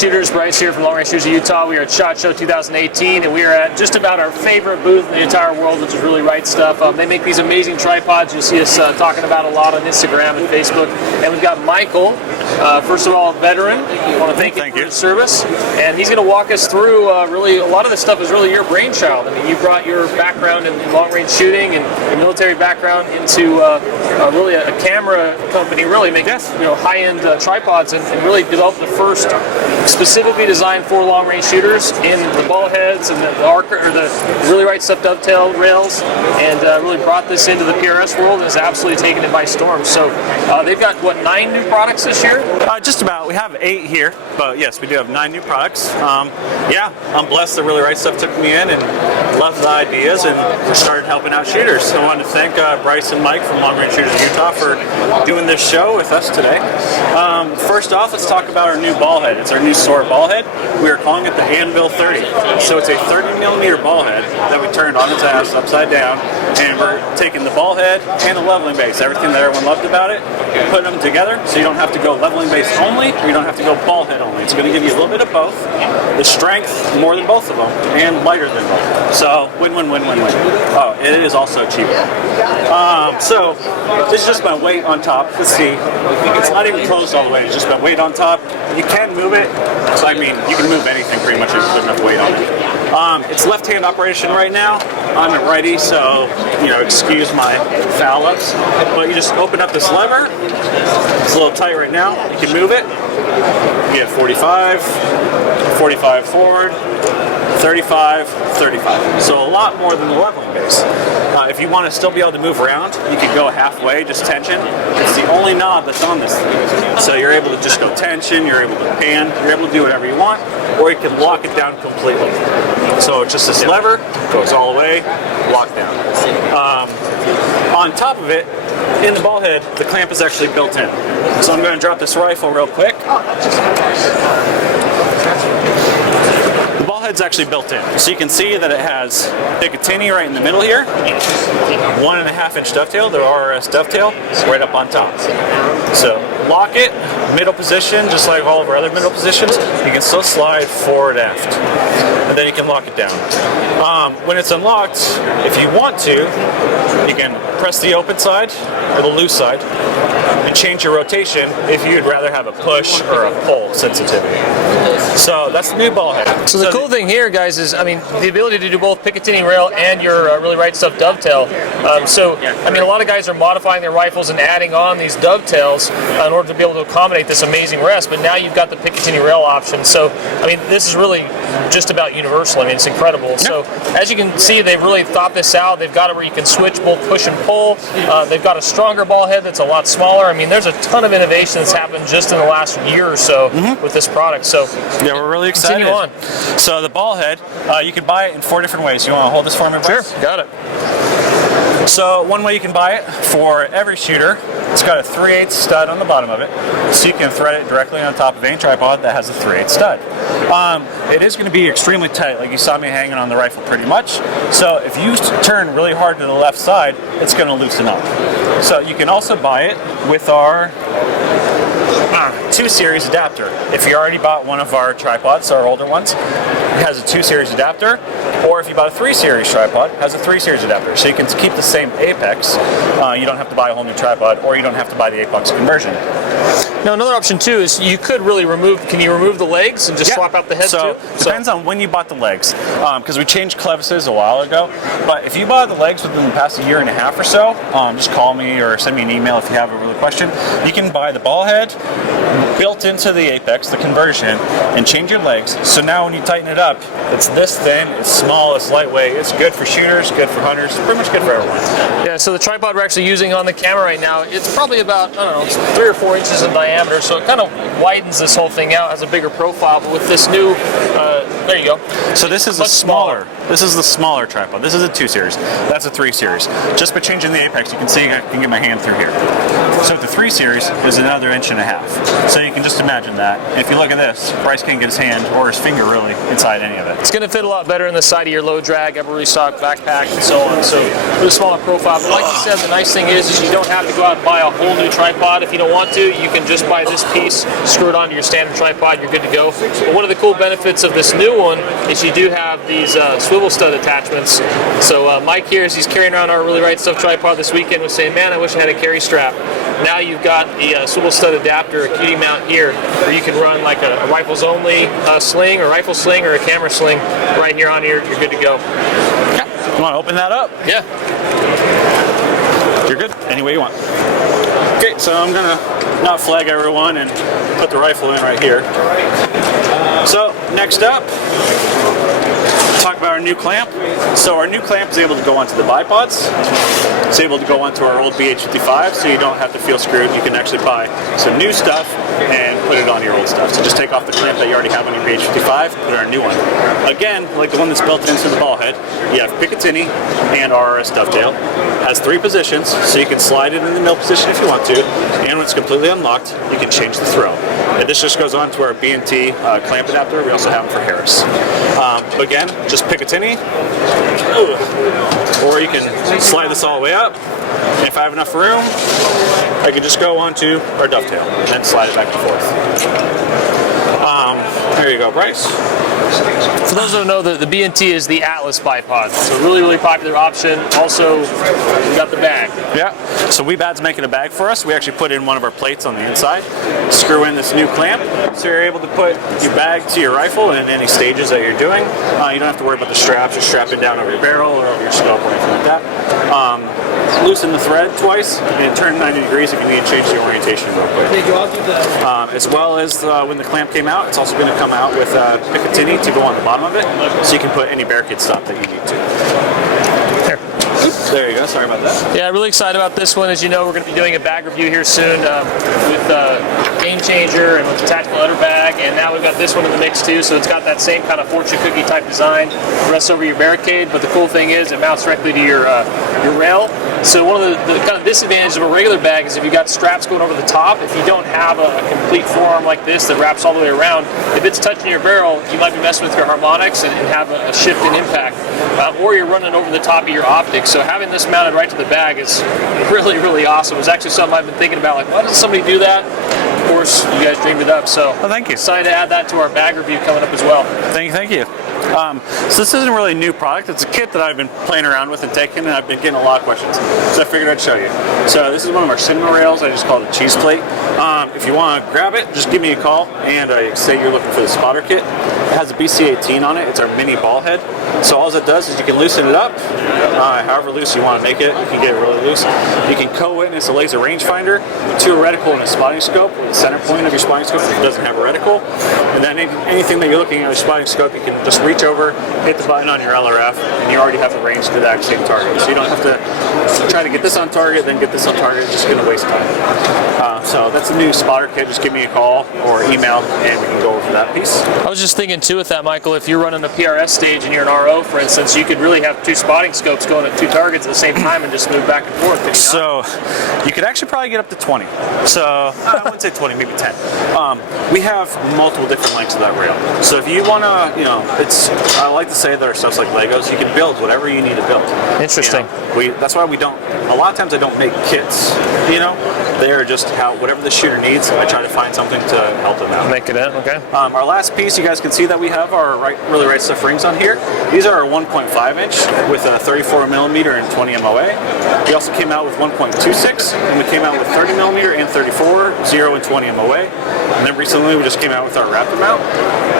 shooters. Bryce here from Long Range Shooters of Utah. We are at SHOT Show 2018, and we are at just about our favorite booth in the entire world, which is really Right Stuff. They make these amazing tripods. You'll see us talking about a lot on Instagram and Facebook. And we've got Michael, first of all, a veteran. I want to thank him for his service. And he's going to walk us through really a lot of this stuff is really your brainchild. I mean, you brought your background in long range shooting and your military background into really a camera company, really making high-end tripods, and really developed the first specifically designed for long range shooters in the BALLHEADs and the Arca, or the really Right Stuff Dovetail rails, and really brought this into the PRS world and has absolutely taken it by storm. So they've got, what, 9 new products this year? Just about. We have 8 here, but yes, we do have 9 new products. Yeah, I'm blessed that Really Right Stuff took me in and loved the ideas and started helping out shooters. So I wanted to thank Bryce and Mike from Long Range Shooters of Utah for doing this show with us today. First off, let's talk about our new ball head. It's our new SOAR ball head. We are calling it the Anvil 30. So it's a 30mm ball head that we turned on its ass upside down, and we're taking the ball head and the leveling base, everything that everyone loved about it, putting them together so you don't have to go leveling base only, or you don't have to go ball head only. It's going to give you a little bit of both, the strength more than both of them, and lighter than both. So win, win, win, win, win. Oh, it is also cheaper. So this is just my weight on top. Let's see, it's not even closed all the way. It's just my weight on top. You can move it. So I mean, you can move anything pretty much if you put enough weight on it. It's left-hand operation right now. I'm a righty, so excuse my foul ups. But you just open up this lever. It's a little tight right now. You can move it. You get 45, 45 forward, 35, 35. So a lot more than the leveling base. If you want to still be able to move around, you can go halfway, just tension. It's the only knob that's on this thing. So you're able to just go tension, you're able to pan, you're able to do whatever you want, or you can lock it down completely. So it's just this lever, goes all the way, locked down. On top of it, in the ball head, the clamp is actually built in. So I'm going to drop this rifle real quick. The ball head's actually built in, so you can see that it has Picatinny right in the middle here, 1.5-inch dovetail, the RRS dovetail, right up on top. So lock it, middle position, just like all of our other middle positions. You can still slide forward aft, and then you can lock it down. When it's unlocked, if you want to, you can press the open side or the loose side and change your rotation if you'd rather have a push or a pull sensitivity. So that's the new ball head. So the cool thing here, guys, is the ability to do both Picatinny rail and your really Right Stuff dovetail. I mean, a lot of guys are modifying their rifles and adding on these dovetails in order to be able to accommodate this amazing rest. But now you've got the Picatinny rail option. So I mean, this is really just about universal. I mean, it's incredible. So as you can see, they've really thought this out. They've got it where you can switch both push and pull. They've got a stronger ball head that's a lot smaller. I mean, there's a ton of innovation that's happened just in the last year or so with this product. So yeah, we're really excited. Continue on. So the ball head, you can buy it in 4 different ways. You want to hold this for me, Bryce? Sure, got it. So one way you can buy it for every shooter, it's got a 3/8 stud on the bottom of it, so you can thread it directly on top of any tripod that has a 3/8 stud. It is going to be extremely tight, like you saw me hanging on the rifle pretty much. So if you turn really hard to the left side, it's going to loosen up. So you can also buy it with our 2-series adapter. If you already bought one of our tripods, our older ones, it has a 2-series adapter, or if you bought a 3-series tripod, it has a 3-series adapter. So you can keep the same apex. You don't have to buy a whole new tripod, or you don't have to buy the apex conversion. Now another option too is you could really can you remove the legs and just swap out the head too? Depends on when you bought the legs, because we changed clevises a while ago. But if you bought the legs within the past 1.5 years or so, just call me or send me an email if you have a real question. You can buy the ball head built into the apex, the conversion, and change your legs. So now when you tighten it up, it's this thin, it's small, it's lightweight, it's good for shooters, good for hunters, pretty much good for everyone. Yeah, so the tripod we're actually using on the camera right now, it's probably about, I don't know, 3 or 4 inches in diameter, so it kind of widens this whole thing out, has a bigger profile, but with this new, there you go. So this is a smaller This is the smaller tripod. This is a 2 series. That's a 3 series. Just by changing the apex, you can see I can get my hand through here. So the 3 series is another 1.5 inches. So you can just imagine that. And if you look at this, Bryce can't get his hand or his finger really inside any of it. It's going to fit a lot better in the side of your low drag, upper restock backpack, and so on. So with a smaller profile. But like you said, the nice thing is you don't have to go out and buy a whole new tripod. If you don't want to, you can just buy this piece, screw it onto your standard tripod, you're good to go. But one of the cool benefits of this new one is you do have these swivel stud attachments. So Mike here, as he's carrying around our Really Right Stuff tripod this weekend, was saying, man, I wish I had a carry strap. Now you've got a swivel stud adapter, a cutie mount here, where you can run like a rifles only sling or rifle sling or a camera sling right here on here. You're good to go. Yeah. You want to open that up? Yeah. You're good. Any way you want. Okay, so I'm gonna not flag everyone and put the rifle in right here. So next up, talk about our new clamp. So our new clamp is able to go onto the bipods. It's able to go onto our old BH55, so you don't have to feel screwed. You can actually buy some new stuff and put it on your old stuff. So just take off the clamp that you already have on your BH55, put on a new one. Again, like the one that's built into the ball head, you have Picatinny and RRS Dovetail. Has 3 positions, so you can slide it in the middle position if you want to, and when it's completely unlocked, you can change the throw. And this just goes on to our B&T clamp adapter. We also have them for Harris. Again, just Picatinny, or you can slide this all the way up. And if I have enough room, I can just go onto our Dovetail and slide it back and forth. There you go, Bryce. For those who don't know, the B&T is the Atlas bipod. It's a really, really popular option. Also, we got the bag. Yeah, so WeBad's making a bag for us. We actually put in one of our plates on the inside, screw in this new clamp, so you're able to put your bag to your rifle in any stages that you're doing. You don't have to worry about the straps or strapping down over your barrel or over your scope or anything like that. Loosen the thread twice and turn 90 degrees if you need to change the orientation real quick. As well as when the clamp came out, it's also going to come out with Picatinny to go on the bottom of it, so you can put any barricade stop that you need to. There you go, sorry about that. Yeah, really excited about this one. As you know, we're going to be doing a bag review here soon with Game Changer and with the tactical letter bag, and now we've got this one in the mix too, so it's got that same kind of fortune cookie type design, rests over your barricade, but the cool thing is it mounts directly to your rail. So one of the kind of disadvantages of a regular bag is if you've got straps going over the top, if you don't have a complete forearm like this that wraps all the way around, if it's touching your barrel, you might be messing with your harmonics and have a shift in impact. Or you're running over the top of your optics. So having this mounted right to the bag is really, really awesome. It was actually something I've been thinking about, like, why doesn't somebody do that? Of course, you guys dreamed it up, so thank you. Excited to add that to our bag review coming up as well. Thank you. So this isn't really a new product. It's a kit that I've been playing around with and taking, and I've been getting a lot of questions. So I figured I'd show you. So this is one of our cinema rails. I just call it a cheese plate. If you want to grab it, just give me a call and say you're looking for the spotter kit. It has a BC-18 on it. It's our mini ball head. So all it does is you can loosen it up, however loose you want to make it. You can get it really loose. You can co-witness a laser rangefinder to a reticle and a spotting scope with the center point of your spotting scope if it doesn't have a reticle. And then anything that you're looking at your spotting scope, you can just reach over, hit the button on your LRF, and you already have the range to that same target. So you don't have to try to get this on target, then get this on target. It's just going to waste time. So that's a new spotter kit. Just give me a call or email, and we can go over that piece. I was just thinking too with that, Michael, if you're running a PRS stage and you're an RO, for instance, you could really have 2 spotting scopes going at 2 targets at the same time and just move back and forth. So you could actually probably get up to 20. So I wouldn't say 20, maybe 10. We have multiple different lengths of that rail. So if you want to, I like to say that our stuff's like Legos. You can build whatever you need to build. Interesting. That's why we don't, a lot of times I don't make kits, they're just whatever the shooter needs, I try to find something to help them out. Make it in, okay. Our last piece, you guys can see that we have our Really Right Stuff rings on here. These are our 1.5 inch with a 34 millimeter and 20 MOA. We also came out with 1.26, and we came out with 30 millimeter and 34, 0 and 20 MOA. And then recently we just came out with our Raptor mount,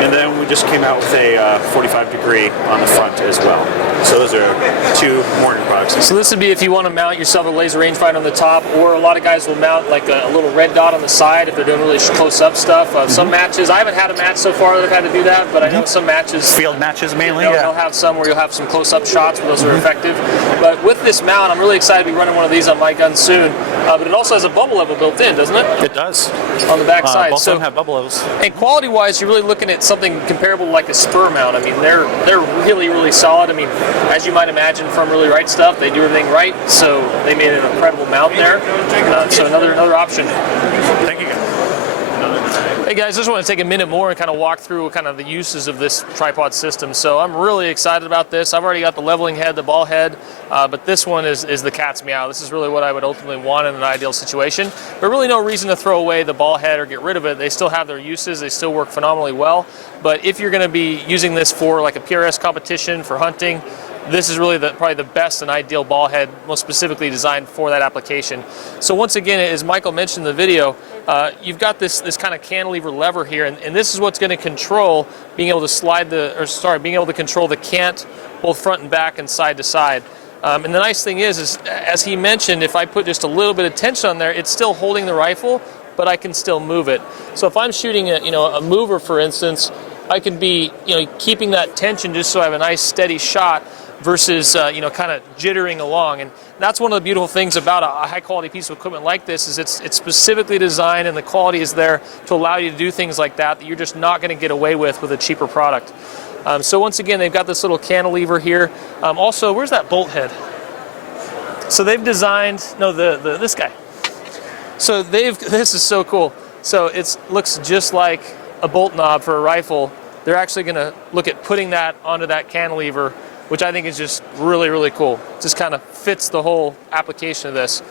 and then we just came out with a 45 degree on the front as well. So those are 2 more new products. So this would be if you want to mount yourself a laser rangefinder on the top, or a lot of guys will mount like a little red dot on the side if they're doing really close-up stuff. Some matches, I haven't had a match so far that I've had to do that, but I know some matches, field matches mainly, they'll have some where you'll have some close-up shots where those are effective. But with this mount, I'm really excited to be running one of these on my gun soon. but it also has a bubble level built in, doesn't it? It does. On the back side. Both So of them have bubble levels. and quality-wise, you're really looking at something comparable to like a spur mount. I mean, they're really, really solid. I mean, as you might imagine from Really Right Stuff, they do everything right, so they made an incredible mount there. So another option. Thank you, guys. Hey guys, I just want to take a minute more and kind of walk through kind of the uses of this tripod system. So I'm really excited about this. I've already got the leveling head, the ball head, but this one is the cat's meow. This is really what I would ultimately want in an ideal situation. But really no reason to throw away the ball head or get rid of it. They still have their uses. They still work phenomenally well. But if you're going to be using this for like a PRS competition, for hunting, this is really probably the best and ideal ball head, most specifically designed for that application. So once again, as Michael mentioned in the video, you've got this kind of cantilever lever here, and this is what's going to control being able to being able to control the cant both front and back and side to side. And the nice thing is as he mentioned, if I put just a little bit of tension on there, it's still holding the rifle, but I can still move it. So if I'm shooting a mover, for instance, I can be keeping that tension just so I have a nice steady shot versus kind of jittering along. And that's one of the beautiful things about a high quality piece of equipment like this is it's specifically designed, and the quality is there to allow you to do things like that you're just not going to get away with a cheaper product. So once again, they've got this little cantilever here. Also, where's that bolt head? So they've designed this guy. So this is so cool. So it looks just like a bolt knob for a rifle. They're actually going to look at putting that onto that cantilever, which I think is just really, really cool. Just kind of fits the whole application of this.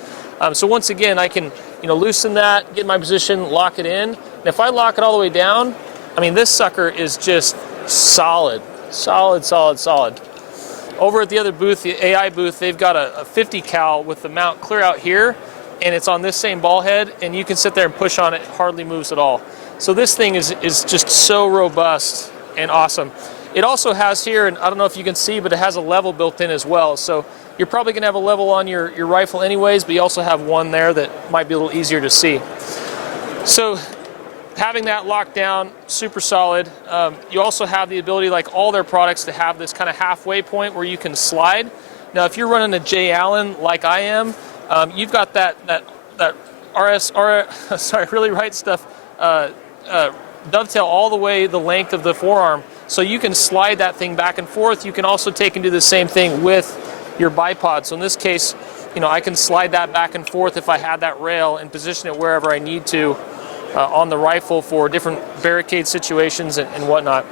So once again, I can loosen that, get in my position, lock it in. And if I lock it all the way down, I mean, this sucker is just solid. Solid, solid, solid. Over at the other booth, the AI booth, they've got a 50 cal with the mount clear out here, and it's on this same ball head, and you can sit there and push on it, hardly moves at all. So this thing is just so robust and awesome. It also has here, and I don't know if you can see, but it has a level built in as well. So you're probably going to have a level on your rifle anyways, but you also have one there that might be a little easier to see. So having that locked down, super solid. You also have the ability, like all their products, to have this kind of halfway point where you can slide. Now, if you're running a J. Allen like I am, you've got that Really Right Stuff dovetail all the way the length of the forearm, so you can slide that thing back and forth. You can also take and do the same thing with your bipod. So in this case, I can slide that back and forth if I had that rail and position it wherever I need to on the rifle for different barricade situations and whatnot.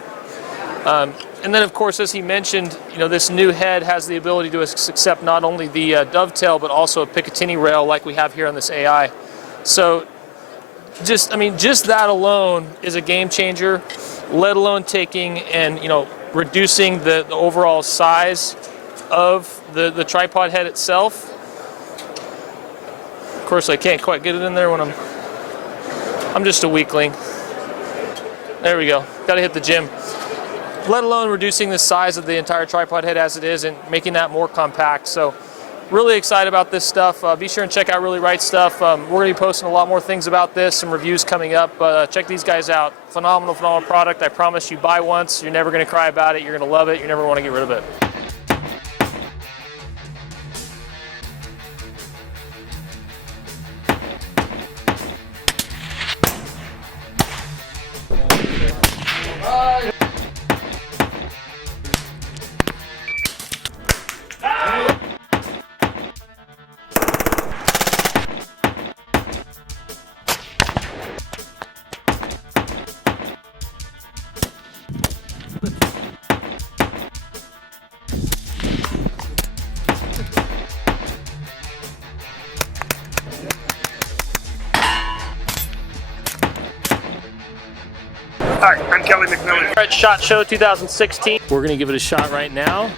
And then, of course, as he mentioned, this new head has the ability to accept not only the dovetail but also a Picatinny rail like we have here on this AI. So just that alone is a game changer, let alone taking and reducing the overall size of the tripod head itself. Of course, I can't quite get it in there when I'm just a weakling. There we go. Got to hit the gym. Let alone reducing the size of the entire tripod head as it is and making that more compact. So really excited about this stuff. Be sure and check out Really Right Stuff. We're going to be posting a lot more things about this, some reviews coming up. Check these guys out. Phenomenal, phenomenal product. I promise you, buy once, you're never going to cry about it. You're going to love it. You never want to get rid of it. Hi, I'm Kelly McMillan. All right, SHOT Show 2016. We're going to give it a shot right now.